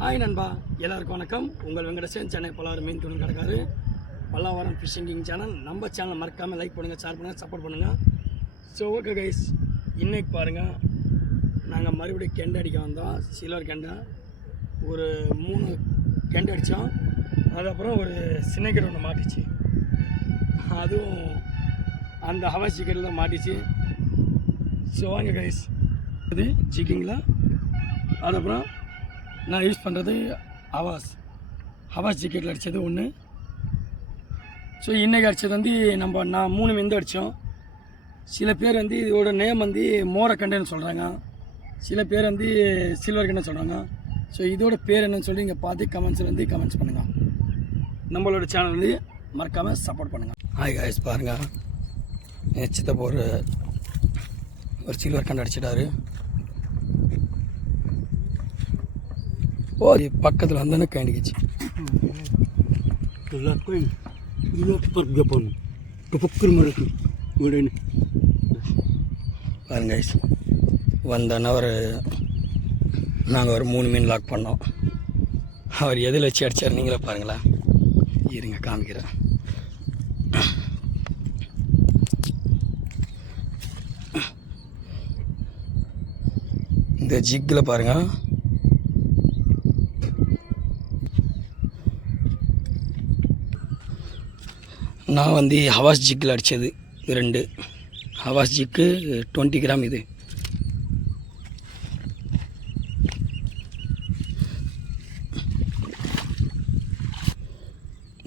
Hi நண்பா, எல்லாருக்கும் வணக்கம். உங்கள் வெங்கடேசன், சென்னை பல்லாவரம் மீன் துணி கடைக்காரு, பல்லாவரம் ஃபிஷிங் சேனல். நம்ம சேனலை மறக்காமல் லைக் பண்ணுங்கள், ஷேர் பண்ணுங்கள், சப்போர்ட் பண்ணுங்கள். ஸோ ஓகே கைஸ், இன்றைக்கி பாருங்கள், நாங்கள் மறுபடியும் கெண்டை அடிக்க வந்தோம். சில்வர் கெண்டை ஒரு 3 கெண்டை அடித்தோம். அதுக்கப்புறம் ஒரு சின்ன கெண்டை ஒன்று மாட்டிச்சு. அதுவும் அந்த ஹவா சிக்கெட்டில் தான் மாட்டிச்சு. ஸோ வாங்க கைஸ், இது ஜிக்கிங்கில். அதுக்கப்புறம் நான் யூஸ் பண்ணுறது ஹவாஸ் ஜிக்கெட்டில் அடித்தது ஒன்று. ஸோ இன்றைக்கி அடித்தது வந்து நான் 3 மெந்து அடித்தோம். சில பேர் வந்து இதோட நேம் வந்து மோரக்கண்டைன்னு சொல்கிறாங்க, சில பேர் வந்து சில்வர் கண்டை சொல்கிறாங்க. ஸோ இதோட பேர் என்னன்னு சொல்லி இங்கே பார்த்து கமெண்ட்ஸ் பண்ணுங்கள். நம்மளோட சேனல் வந்து மறக்காமல் சப்போர்ட் பண்ணுங்கள். ஹாய் காய்ஸ், பாருங்கள், சித்தப்ப ஒரு சில்வர் கண்டை அடிச்சிட்டாரு. ஓ, பக்கத்தில் வந்தோன்னே கைண்டிக்கிச்சு. பாருங்க கைஸ், வந்தோன்னே நாங்கள் ஒரு 3 மீன் லாக் பண்ணோம். அவர் எதில் வச்சு அடித்தார் நீங்களே பாருங்களா. இருங்க காமிக்கிறேன். இந்த ஜிக்கில் பாருங்கள், நான் வந்து ஹவாஸ் ஜிக்கில் அடித்தது 2 ஹவாஸ் ஜிக்கு 20 கிராம். இது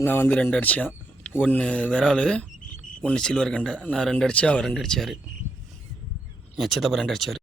நான் வந்து 2 அடித்தேன். 1 விரால், 1 சில்வர் கண்டை. நான் 2 அடித்தேன், அவர் 2 அடித்தார். என் சித்தப்பா 2 அடித்தார்.